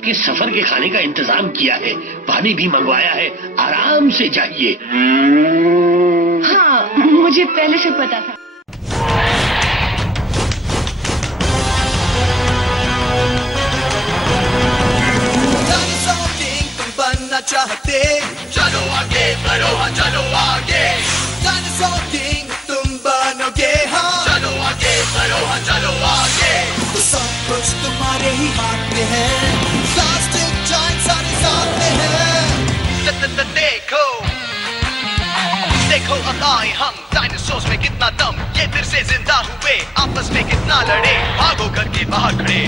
आपके सफर के खाने का इंतजाम किया है, पानी भी मंगवाया है, आराम से जाइए। हाँ, मुझे पहले से पता था। चाहते चलो आगे बढ़ो, हाँ चलो आगे, डायनासोर किंग तुम बनोगे, हाँ चलो आगे बढ़ो, हाँ चलो आगे, तो सब कुछ तुम्हारे ही हाथ में है, प्लास्टिक जाइंट सारे साथ में है। देखो देखो अब आए हम, डायनासोर्स में कितना दम, ये फिर से जिंदा हुए, आपस में कितना लड़े, भागो करके बाहर खड़े,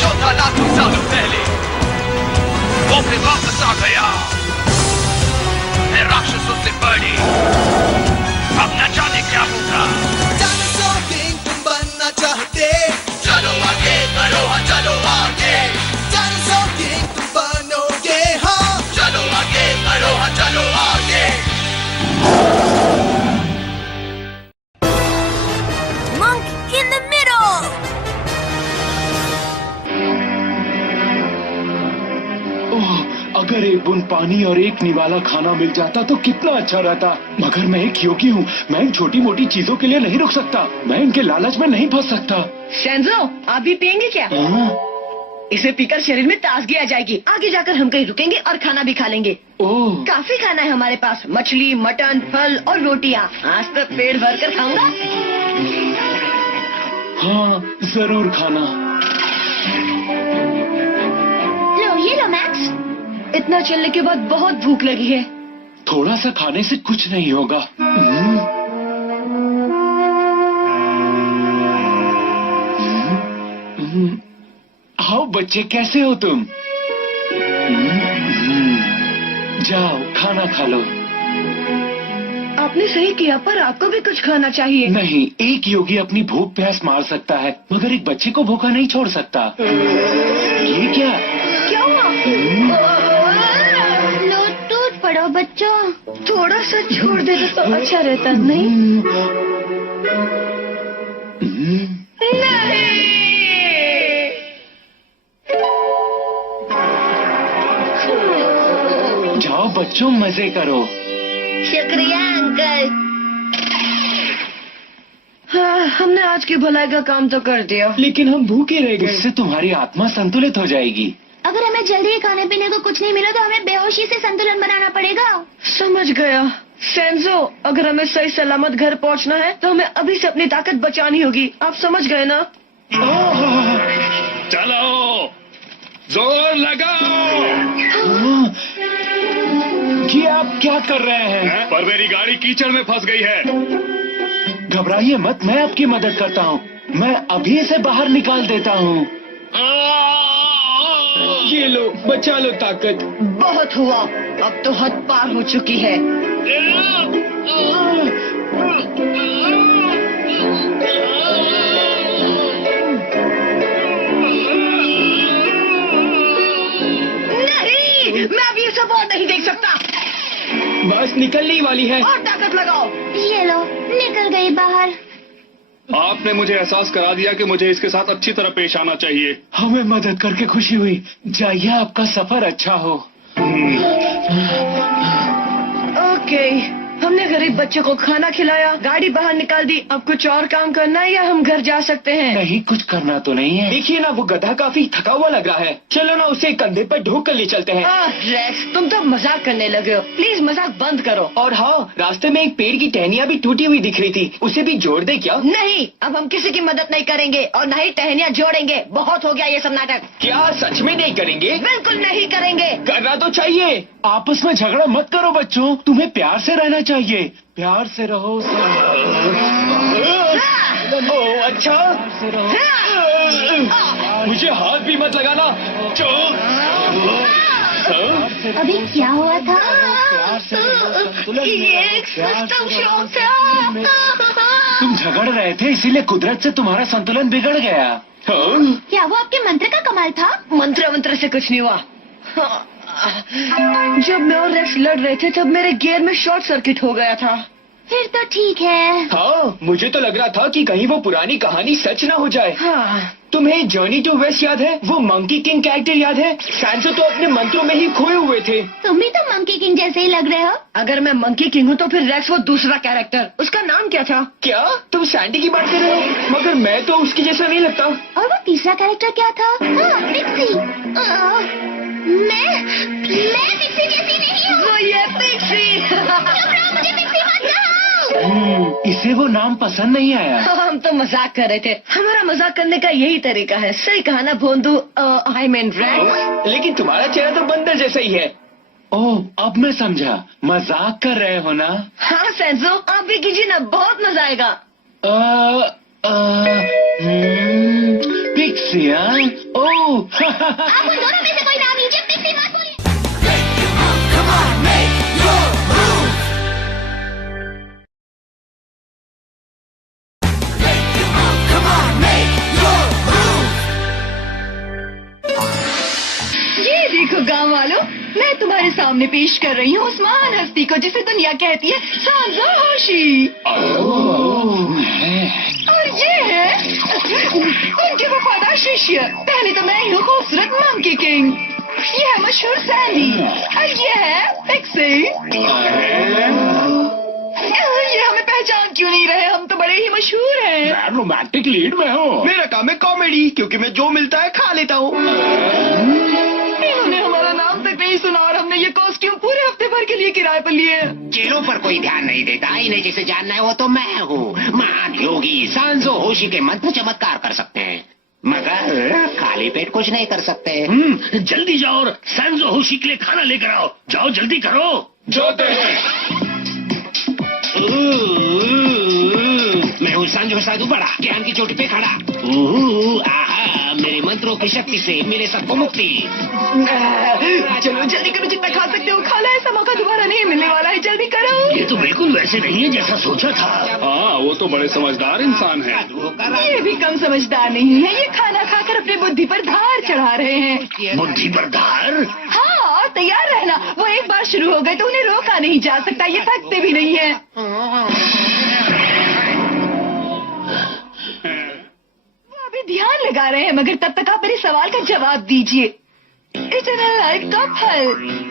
जो था लाखों सालों पहले वो फिर वापस आ गया, मैं राक्षसों से बड़ी, अब न जाने क्या होगा। डायनासोर किंग तुम बनना चाहते, चलो आगे बढ़ो, हाँ चलो आगे, डायनासोर किंग तुम बनोगे, हाँ चलो आगे बढ़ो, हाँ चलो आगे। Monk in the middle. अगर एक बूंद पानी और एक निवाला खाना मिल जाता तो कितना अच्छा रहता, मगर मैं एक योगी हूँ, मैं इन छोटी मोटी चीजों के लिए नहीं रुक सकता, मैं इनके लालच में नहीं फंस सकता। सेंजो, आप भी पियेंगे क्या? इसे पीकर शरीर में ताजगी आ जाएगी, आगे जाकर हम कहीं रुकेंगे और खाना भी खा लेंगे। ओह, काफी खाना है हमारे पास, मछली, मटन, फल और रोटियाँ। आज तक पेट भर कर खाऊंगा। हाँ जरूर खाना। ये लो मैक्स। इतना चलने के बाद बहुत भूख लगी है। थोड़ा सा खाने से कुछ नहीं होगा। आओ बच्चे, कैसे हो तुम? जाओ खाना खा लो। आपने सही किया, पर आपको भी कुछ खाना चाहिए। नहीं, एक योगी अपनी भूख प्यास मार सकता है, मगर एक बच्चे को भूखा नहीं छोड़ सकता। ये क्या हुआ? लो टूट पड़ो बच्चों। थोड़ा सा छोड़ देते तो अच्छा रहता, नहीं? नहीं। जाओ बच्चों, मजे करो। शुक्रिया अंकल। हाँ, हमने आज की भलाई का काम तो कर दिया, लेकिन हम भूखे रह गए। इससे तुम्हारी आत्मा संतुलित हो जाएगी। अगर हमें जल्दी खाने पीने को कुछ नहीं मिला तो हमें बेहोशी से संतुलन बनाना पड़ेगा। समझ गया। सेंजो, अगर हमें सही सलामत घर पहुंचना है तो हमें अभी से अपनी ताकत बचानी होगी। आप समझ गए ना? चलो, जोर लगाओ। ये आप क्या कर रहे हैं? पर मेरी गाड़ी कीचड़ में फंस गई है। घबराइए मत, मैं आपकी मदद करता हूँ। मैं अभी इसे बाहर निकाल देता हूँ। ये लो, बचा लो ताकत। बहुत हुआ, अब तो हद पार हो चुकी है। नहीं, मैं अब ये सब और नहीं देख सकता। बस निकलने वाली है। और ताकत लगाओ। ये लो, निकल गई बाहर। आपने मुझे एहसास करा दिया कि मुझे इसके साथ अच्छी तरह पेश आना चाहिए। हमें मदद करके खुशी हुई। जाइए, आपका सफर अच्छा हो। ओके, हमने गरीब बच्चों को खाना खिलाया, गाड़ी बाहर निकाल दी। अब कुछ और काम करना है या हम घर जा सकते हैं? नहीं, कुछ करना तो नहीं है। देखिए ना, वो गधा काफी थका हुआ लग रहा है। चलो ना, उसे कंधे पर ढोक कर ले चलते हैं। रेक्स, तुम तो मजाक करने लगे हो। प्लीज मजाक बंद करो। और हाँ, रास्ते में एक पेड़ की टहनियाँ भी टूटी हुई दिख रही थी, उसे भी जोड़ दे क्या? नहीं, अब हम किसी की मदद नहीं करेंगे और न ही टहनियाँ जोड़ेंगे। बहुत हो गया ये सब नाटक। क्या सच में नहीं करेंगे? बिल्कुल नहीं करेंगे। करना तो चाहिए। आपस में झगड़ा मत करो बच्चों, तुम्हें प्यार से रहना चाहिए। प्यार से रहो। ओह अच्छा, मुझे हाथ भी मत लगाना। अभी क्या हुआ था? ये एक सिस्टम शॉक था। तुम झगड़ रहे थे, इसीलिए कुदरत से तुम्हारा संतुलन बिगड़ गया। क्या वो आपके मंत्र का कमाल था? मंत्र से कुछ नहीं हुआ। जब मैं और रेक्स लड़ रहे थे तब मेरे गियर में शॉर्ट सर्किट हो गया था। फिर तो ठीक है। हाँ, मुझे तो लग रहा था कि कहीं वो पुरानी कहानी सच ना हो जाए। हाँ, तुम्हें जर्नी टू वेस्ट याद है? वो मंकी किंग कैरेक्टर याद है? सैंसो तो अपने मंत्रों में ही खोए हुए थे। तुम भी तो मंकी किंग जैसे ही लग रहे हो। अगर मैं मंकी किंग हूँ तो फिर रेक्स वो दूसरा कैरेक्टर, उसका नाम क्या था? क्या तुम सैंडी की बात कर रहे हो? मगर मैं तो उसकी जैसा नहीं लगता। और वो तीसरा कैरेक्टर क्या था? हाँ, पिक्सी। मैं पिक्सी जैसी नहीं हूँ। वो ये पिक्सी। चुप रहो, मुझे पिक्सी मत कहो। इसे वो नाम पसंद नहीं आया। हम तो मजाक कर रहे थे। हमारा मजाक करने का यही तरीका है। सही कहा ना भोंदू? I mean Rex. लेकिन तुम्हारा चेहरा तो बंदर जैसा ही है। ओह, अब मैं समझा, मजाक कर रहे हो ना? हाँ सैंसो, आप भी कीजिए ना, बहुत मजा आएगा। पिक्सी, हाँ? ओह। आप उन दोनों में से कोई नाम लीजिए, पिक्सी मत बोलिए। ये देखो गांव वालों, मैं तुम्हारे सामने पेश कर रही हूँ उस महान हस्ती को जिसे दुनिया कहती है सांजो होशी। और ये है उनके वफादार शिष्य। पहले तो मैं ही हूँ खूबसूरत मंकी किंग, ये है मशहूर सैंडी, और ये है पिक्सी। ये हमें पहचान क्यों नहीं रहे? हम तो बड़े ही मशहूर हैं। मैं रोमांटिक लीड में हूँ। मेरा काम है कॉमेडी, क्योंकि मैं जो मिलता है खा लेता हूँ। इन्होंने हमारा नाम तक नहीं सुना और हमने ये कॉस्ट्यूम पूरे हफ्ते भर के लिए किराए पर लिए। चेहरों पर कोई ध्यान नहीं देता। इन्हें जिसे जानना है वो तो मैं हूँ। महान योगी सांजो होशी के मंत्र चमत्कार कर सकते हैं, मगर खाली पेट कुछ नहीं कर सकते। जल्दी जाओ और सांजो होशी के लिए खाना लेकर आओ। जाओ जल्दी करो। मैं हूँ सांजो साधु बड़ा, ज्ञान की चोटी पे खड़ा। आहा, मेरे मंत्रों की शक्ति से मेरे सबको मुक्ति। चलो जल्दी करो, जितना खा सकते हो खा लो, ऐसा मौका दोबारा नहीं मिलने वाला है। जल्दी करो। ये तो बिल्कुल वैसे नहीं है जैसा सोचा था। हाँ, वो तो बड़े समझदार इंसान है। ये भी कम समझदार नहीं है। ये खाना खाकर अपनी बुद्धि पर धार चढ़ा रहे हैं। बुद्धि पर धार? हाँ, और तैयार रहना, वो एक बार शुरू हो गए तो उन्हें रोका नहीं जा सकता। ये थकते भी नहीं है। वो अभी ध्यान लगा रहे हैं, मगर तब तक आप मेरे सवाल का जवाब दीजिए। इटर्नल लाइफ का फल,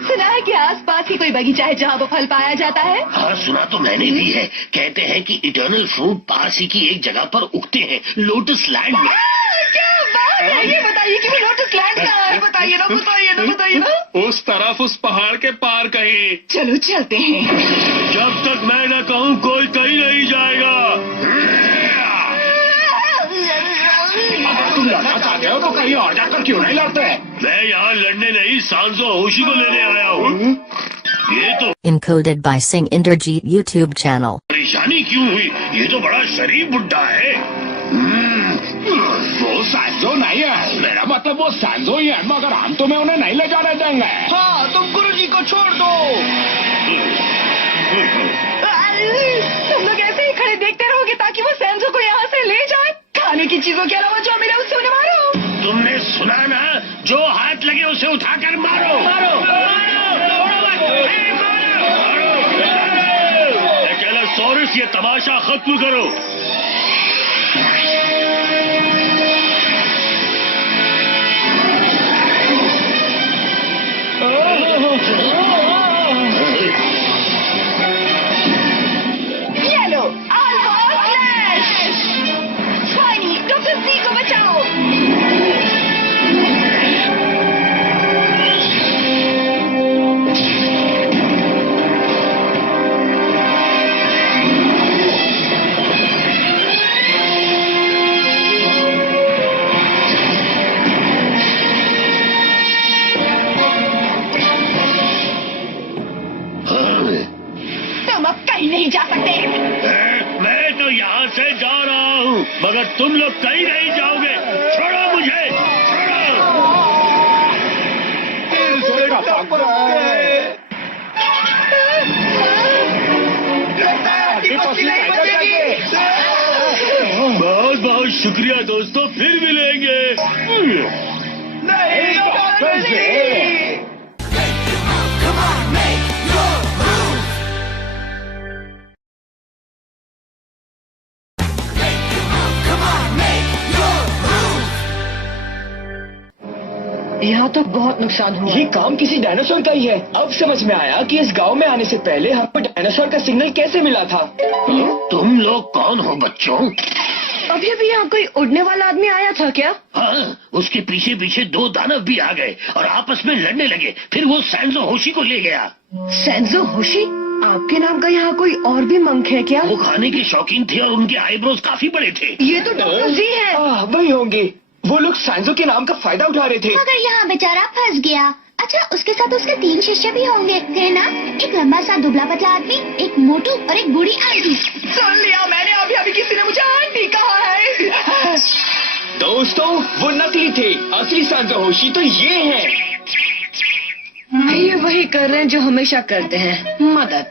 सुना है कि आसपास ही कोई बगीचा है जहाँ वो फल पाया जाता है? हाँ, सुना तो मैंने भी है। कहते हैं कि इटर्नल फ्रूट पास ही की एक जगह पर उगते हैं, लोटस लैंड में। क्या बात है? ये बताइए कि वो लोटस लैंड कहाँ है? बताइए ना, बताइए ना, बताइए ना। उस तरफ, उस पहाड़ के पार कहीं। चलो चलते हैं। जब तक मैं न कहूँ कोई कहीं नहीं जाएगा। अगर तुम लड़ना चाहते हो तो कहीं और जाकर क्यों नहीं लड़ते? मैं यहाँ लड़ने नहीं, सांजो होशी को लेने आया हूँ। ये तो Encoded by Singh Inderjeet YouTube channel. परेशानी क्यों हुई? ये तो बड़ा शरीफ बुड्ढा है। वो सांजो नहीं है। मेरा मतलब वो सांजो ही है, मगर हम तुम्हें उन्हें नहीं ले जाने देंगे। हाँ, तुम गुरुजी को छोड़ दो। तुम लोग ऐसे ही खड़े देखते रहोगे ताकि वो सैंजो को यहाँ से ले जाए? खाने की चीजों के अलावा जो मिला उससे उन्हें मारो। तुमने सुना ना, जो हाथ लगे उसे उठाकर मारो। मारो, सॉरस, ये तमाशा खत्म करो। ये लो, अल्फा स्लैश। स्वाइनी, डॉक्टर सी को बचाओ। तुम अब कहीं नहीं जा सकते। मैं तो यहाँ से जा रहा हूँ, मगर तुम लोग कहीं नहीं जाओगे। छोड़ो मुझे, बहुत बहुत शुक्रिया दोस्तों, फिर मिलेंगे। यहाँ तो बहुत नुकसान हुआ। ये काम किसी डायनासोर का ही है। अब समझ में आया कि इस गांव में आने से पहले हमको डायनासोर का सिग्नल कैसे मिला था। तुम लोग कौन हो बच्चों? अभी अभी यहाँ कोई उड़ने वाला आदमी आया था क्या? हाँ, उसके पीछे पीछे 2 दानव भी आ गए और आपस में लड़ने लगे। फिर वो सैंजो होशी को ले गया। सैंजो होशी? आपके नाम का यहाँ कोई और भी मंक है क्या? वो खाने के शौकीन थे और उनके आईब्रोज काफी बड़े थे। ये तो डॉक्टर जी है। वही होंगे। वो लोग सैंजो के नाम का फायदा उठा रहे थे। मगर यहाँ बेचारा फंस गया। अच्छा, उसके साथ उसके 3 शिष्य भी होंगे, है ना? एक लंबा सा दुबला पतला आदमी, एक मोटू और एक बूढ़ी आंटी। सुन लिया मैंने, अभी अभी किसी ने मुझे आंटी कहा है। दोस्तों, वो नकली थे, असली सैंजो होशी तो ये हैं। ये वही कर रहे हैं जो हमेशा करते हैं, मदद।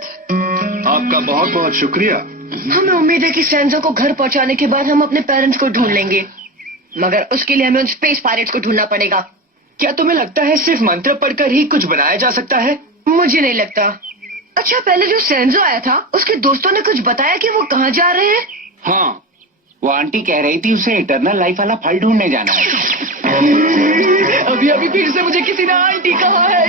आपका बहुत बहुत शुक्रिया। हमें उम्मीद है कि सैंजो को घर पहुंचाने के बाद हम अपने पेरेंट्स को ढूंढ लेंगे, मगर उसके लिए हमें उन स्पेस पायरेट्स को ढूंढना पड़ेगा। क्या तुम्हें लगता है सिर्फ मंत्र पढ़कर ही कुछ बनाया जा सकता है? मुझे नहीं लगता। अच्छा, पहले जो सैंजो आया था उसके दोस्तों ने कुछ बताया कि वो कहाँ जा रहे हैं? हाँ, वो आंटी कह रही थी उसे इटरनल लाइफ वाला फल ढूंढने जाना है। अभी अभी फिर से मुझे किसी ने आंटी कहा है।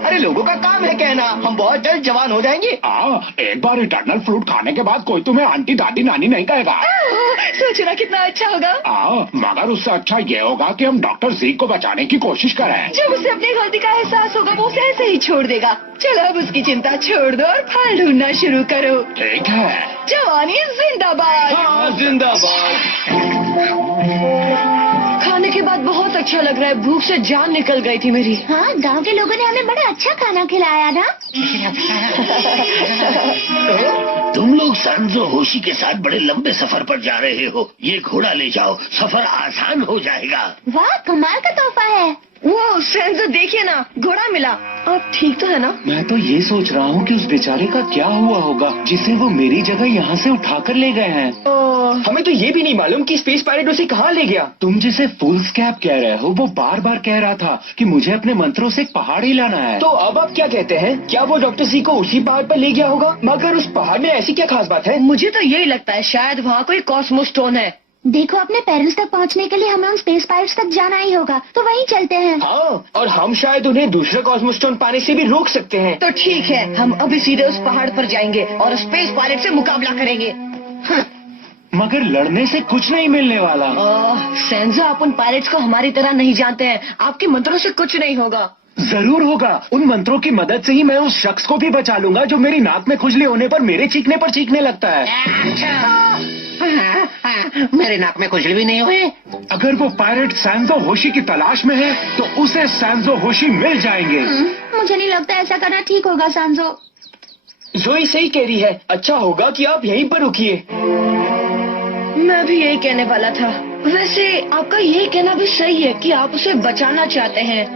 अरे लोगों का काम है कहना, हम बहुत जल्द जवान हो जाएंगे। एक बार इटरनल फ्रूट खाने के बाद कोई तुम्हें आंटी दादी नानी नहीं कहेगा। सोचना कितना अच्छा होगा। मगर उससे अच्छा ये होगा कि हम डॉक्टर ज़ीक को बचाने की कोशिश करें। जब उसे अपनी गलती का एहसास होगा वो उसे ऐसे ही छोड़ देगा। चलो अब उसकी चिंता छोड़ दो और फल ढूंढना शुरू करो। ठीक है। जवानी जिंदाबाद। जिंदाबाद। खाने के बाद बहुत अच्छा लग रहा है, भूख से जान निकल गई थी मेरी। हाँ, गांव के लोगों ने हमें बड़ा अच्छा खाना खिलाया ना। तुम लोग सैंजो होशी के साथ बड़े लंबे सफर पर जा रहे हो। ये घोड़ा ले जाओ, सफर आसान हो जाएगा। वाह, कमाल का तोहफा है। वो सैंजो देखिए ना, घोड़ा मिला। आप ठीक तो है ना? मैं तो ये सोच रहा हूँ कि उस बेचारे का क्या हुआ होगा जिसे वो मेरी जगह यहाँ से उठाकर ले गए हैं। हमें तो ये भी नहीं मालूम कि स्पेस पायलट उसे कहाँ ले गया। तुम जिसे फूल्स कैप कह रहे हो वो बार बार कह रहा था कि मुझे अपने मंत्रों से एक पहाड़ ही लाना है। तो अब आप क्या कहते हैं? क्या वो डॉक्टर सी को उसी पहाड़ पर ले गया होगा? मगर उस पहाड़ में ऐसी क्या खास बात है? मुझे तो यही लगता है शायद वहाँ कोई कॉस्मो स्टोन है। देखो, अपने पेरेंट्स तक पहुंचने के लिए हमें उन स्पेस पायलट्स तक जाना ही होगा, तो वहीं चलते हैं। हाँ, और हम शायद उन्हें दूसरा कॉस्मो स्टोन पाने से भी रोक सकते हैं। तो ठीक है, हम अभी सीधे उस पहाड़ पर जाएंगे और स्पेस पायलट से मुकाबला करेंगे। मगर लड़ने से कुछ नहीं मिलने वाला। सैंजो, आप उन पायलट्स को हमारी तरह नहीं जानते हैं। आपके मंत्रों से कुछ नहीं होगा। जरूर होगा। उन मंत्रों की मदद से ही मैं उस शख्स को भी बचा लूंगा जो मेरी नाक में खुजली होने पर मेरे चीखने पर चीखने लगता है। मेरे नाक में खुजली भी नहीं हुई। अगर वो पायरेट सैंजो होशी की तलाश में है तो उसे सैंजो होशी मिल जाएंगे। मुझे नहीं लगता ऐसा करना ठीक होगा सैंजो। जोई सही कह रही है। अच्छा होगा कि आप यहीं पर रुकिए। मैं भी यही कहने वाला था। वैसे आपका यही कहना भी सही है कि आप उसे बचाना चाहते हैं,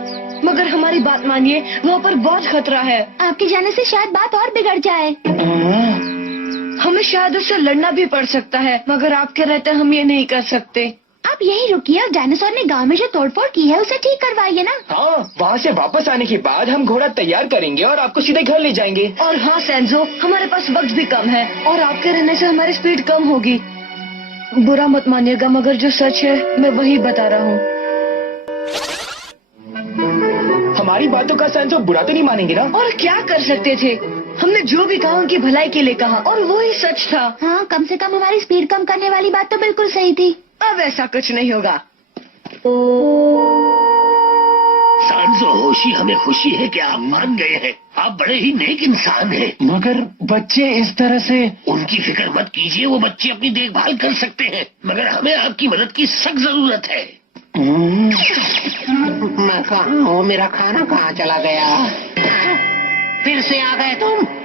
मगर हमारी बात मानिए, वहाँ पर बहुत खतरा है। आपके जाने से शायद बात और बिगड़ जाए। हमें शायद उससे लड़ना भी पड़ सकता है, मगर आपके रहते हम ये नहीं कर सकते। आप यही रुकिए और डायनासोर ने गांव में जो तोड़फोड़ की है उसे ठीक करवाइए ना। हाँ, वहाँ से वापस आने के बाद हम घोड़ा तैयार करेंगे और आपको सीधे घर ले जाएंगे। और हाँ सैंजो, हमारे पास वक्त भी कम है और आपके रहने से हमारी स्पीड कम होगी। बुरा मत मानिएगा, मगर जो सच है मैं वही बता रहा हूँ। हमारी बातों का सैंजो बुरा तो नहीं मानेंगे ना? और क्या कर सकते थे, हमने जो भी कहा उनकी भलाई के लिए कहा और वो ही सच था। हाँ, कम से कम हमारी स्पीड कम करने वाली बात तो बिल्कुल सही थी। अब ऐसा कुछ नहीं होगा। सैंजो होशी, हमें खुशी है कि आप मान गए हैं। आप बड़े ही नेक इंसान हैं। मगर बच्चे इस तरह से। उनकी फिक्र मत कीजिए, वो बच्चे अपनी देखभाल कर सकते हैं, मगर हमें आपकी मदद की सख्त जरूरत है। मैं कहाँ हूँ? मेरा खाना कहाँ चला गया? फिर से आ गए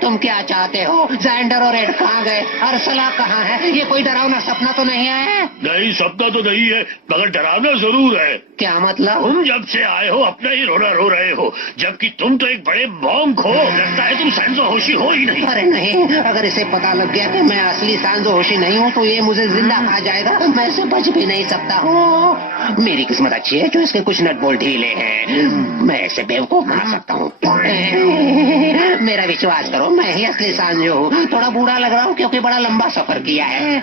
तुम क्या चाहते हो? जैंडर और एड कहाँ गए? अर्सला कहाँ है? ये कोई डरावना सपना तो नहीं है? नहीं, सपना तो नहीं है, मगर डरावना जरूर है। क्या मतलब? तुम जब से आए हो अपना ही रोना रो रहे हो, जबकि तुम तो एक बड़े मॉन्क हो। लगता है तुम सैंजो होशी हो ही नहीं। अरे नहीं, अगर इसे पता लग गया कि मैं असली सैंजो होशी नहीं हूँ तो ये मुझे जिंदा खा जाएगा। मैं इसे बच भी नहीं सकता हूँ। मेरी किस्मत अच्छी है जो इसके कुछ नट बोल्ट ढीले हैं। मैं इसे बेवकूफ बना सकता हूँ। मेरा विश्वास करो, मैं ही असली सैंजो हूँ। थोड़ा बूढ़ा लग रहा हूँ क्योंकि बड़ा लंबा सफर किया है।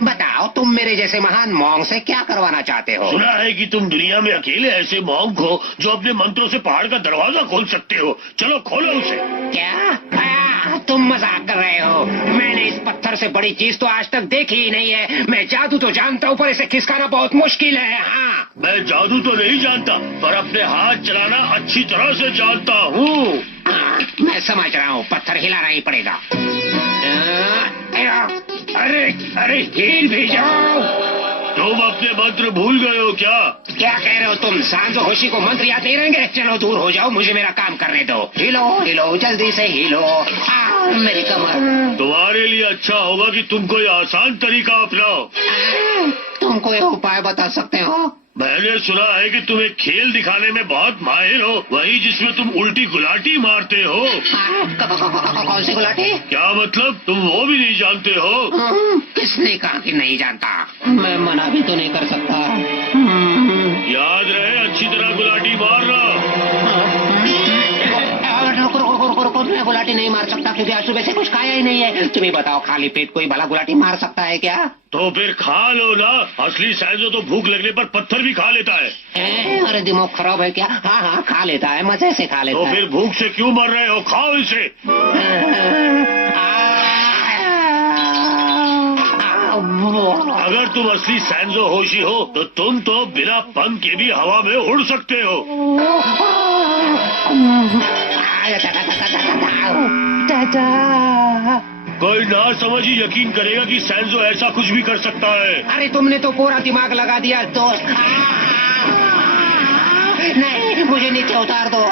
बताओ, बताओ, तुम मेरे जैसे महान मॉन्ग से क्या करवाना चाहते हो? सुना है कि तुम दुनिया में अकेले ऐसे मॉन्क हो जो अपने मंत्रों से पहाड़ का दरवाजा खोल सकते हो। चलो खोलो उसे। क्या तुम मजाक कर रहे हो? मैंने इस पत्थर से बड़ी चीज तो आज तक देखी ही नहीं है। मैं जादू तो जानता हूँ, पर इसे खिसकाना बहुत मुश्किल है। हाँ, मैं जादू तो नहीं जानता, पर अपने हाथ चलाना अच्छी तरह से जानता हूँ। मैं समझ रहा हूँ, पत्थर हिलाना ही पड़ेगा। अरे अरे, हिल भी जाओ। तुम अपने मंत्र भूल गए हो क्या? क्या कह रहे हो तुम? सांजो होशी को मंत्र याद नहीं रहेंगे? चलो दूर हो जाओ, मुझे मेरा काम करने दो। हिलो हिलो, जल्दी से हिलो। मेरी कमर। तुम्हारे लिए अच्छा होगा कि तुम कोई आसान तरीका अपनाओ। तुम कोई उपाय बता सकते हो? मैंने सुना है कि तुम एक खेल दिखाने में बहुत माहिर हो, वही जिसमें तुम उल्टी गुलाटी मारते हो। कौन सी गुलाटी? क्या मतलब, तुम वो भी नहीं जानते हो? किसने कहा कि नहीं जानता? मैं मना भी तो नहीं कर सकता। याद रहे, अच्छी तरह गुलाटी मारना। रुको, मैं गुलाटी नहीं मार सकता क्योंकि आज सुबह से कुछ खाया ही नहीं है। तुम्हें बताओ, खाली पेट कोई भला गुलाटी मार सकता है क्या? तो फिर खा लो ना। असली सैंजो तो भूख लगने पर पत्थर भी खा लेता है। अरे दिमाग खराब है क्या? हाँ हाँ, खा लेता है, मजे से खा लेता तो है। फिर भूख से क्यों मर रहे हो? खाओ इसे। अगर तुम असली सैंजो होशी हो तो तुम तो बिना पंख के भी हवा में उड़ सकते हो। कोई ना समझ ही यकीन करेगा कि सैंजो ऐसा कुछ भी कर सकता है। अरे तुमने तो पूरा दिमाग लगा दिया दोस्त। नहीं, मुझे नीचे उतार दो।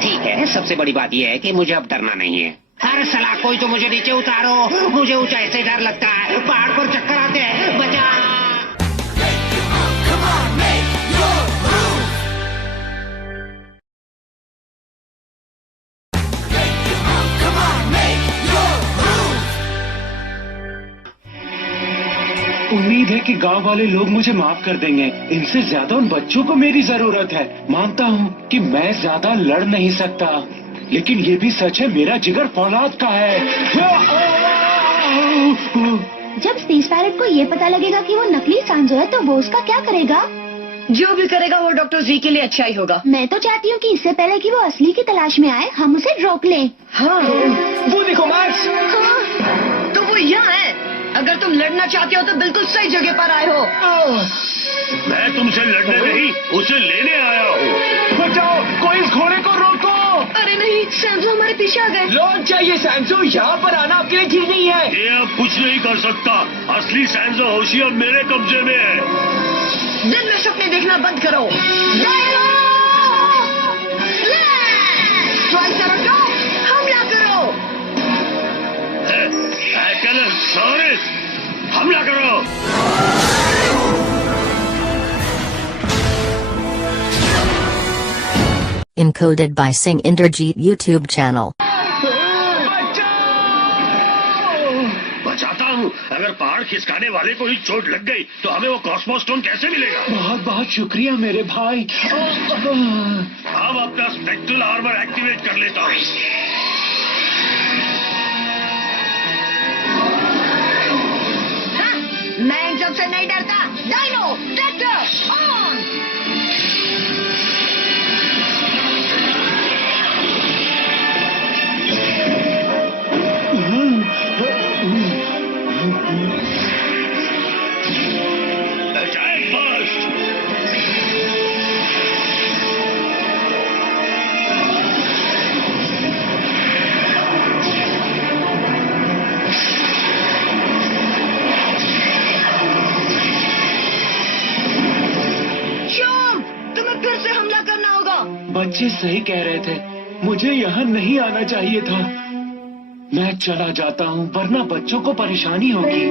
ठीक है, सबसे बड़ी बात यह है कि मुझे अब डरना नहीं है। अरे सलाह, कोई तो मुझे नीचे उतारो। मुझे ऊंचाई से डर लगता है, पहाड़ पर चक्कर आते हैं। बचा। उम्मीद है कि गांव वाले लोग मुझे माफ कर देंगे। इनसे ज्यादा उन बच्चों को मेरी जरूरत है। मानता हूँ कि मैं ज्यादा लड़ नहीं सकता, लेकिन ये भी सच है, मेरा जिगर फौलाद का है। जब स्पेस पायलट को ये पता लगेगा कि वो नकली सांजो है तो वो उसका क्या करेगा? जो भी करेगा वो डॉक्टर जी के लिए अच्छा ही होगा। मैं तो चाहती हूँ कि इससे पहले कि वो असली की तलाश में आए, हम उसे रोक लें। हाँ, वो देखो मैक्स। हाँ। तो वो यहाँ है। अगर तुम लड़ना चाहते हो तो बिल्कुल सही जगह पर आए हो। मैं तुमसे लड़ने नहीं, उसे लेने आया हूँ। बचाओ, कोई इस घोड़े को रोको। अरे नहीं, सैंजो हमारे पीछे आ गए। लौट जाइए सैंजो, यहाँ पर आना आपके लिए ठीक नहीं है। ये अब कुछ नहीं कर सकता। असली सैंजो होशी अब मेरे कब्जे में है। दिन में सपने देखना बंद करो। ट्राइसेराटॉप्स, हमला करो। सॉरी, हमला करो। Encoded by Singh Inderjeet YouTube channel. बचाता हूँ। अगर पहाड़ खिसकाने वाले को ही चोट लग गई तो हमें वो कॉस्मो स्टोन कैसे मिलेगा? बहुत बहुत शुक्रिया मेरे भाई। अब अपना स्पेक्ट्रल आर्मर एक्टिवेट कर लेता हूँ। मैं इन सबसे नहीं डरता। Dino tractor on. Attack burst. तुम्हें फिर से हमला करना होगा। बच्चे सही कह रहे थे, मुझे यहाँ नहीं आना चाहिए था। मैं चला जाता हूँ, वरना बच्चों को परेशानी होगी।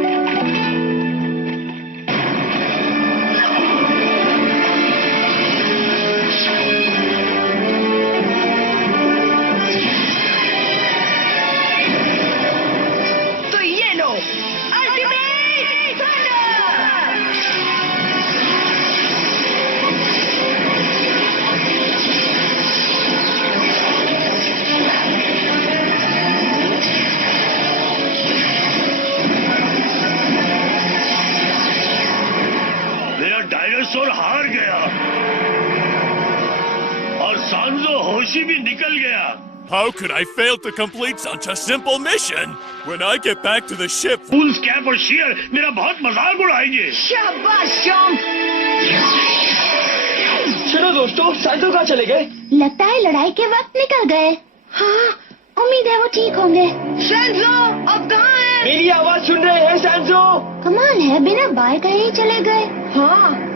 तो ये लो, ultimate thunder. How could I fail to complete such a simple mission? When I get back to the ship, fools cap और शियर मेरा बहुत मजाक उड़ाएंगे। शाबाश शॉन्क। सुनो दोस्तों, सैंजो कहाँ चले गए? लगता है लड़ाई के वक्त निकल गए। हाँ, उम्मीद है वो ठीक होंगे। सैंजो अब कहाँ है? मेरी आवाज सुन रहे हैं सैंजो? कमाल है, बिना बाय कहे ही चले गए। हाँ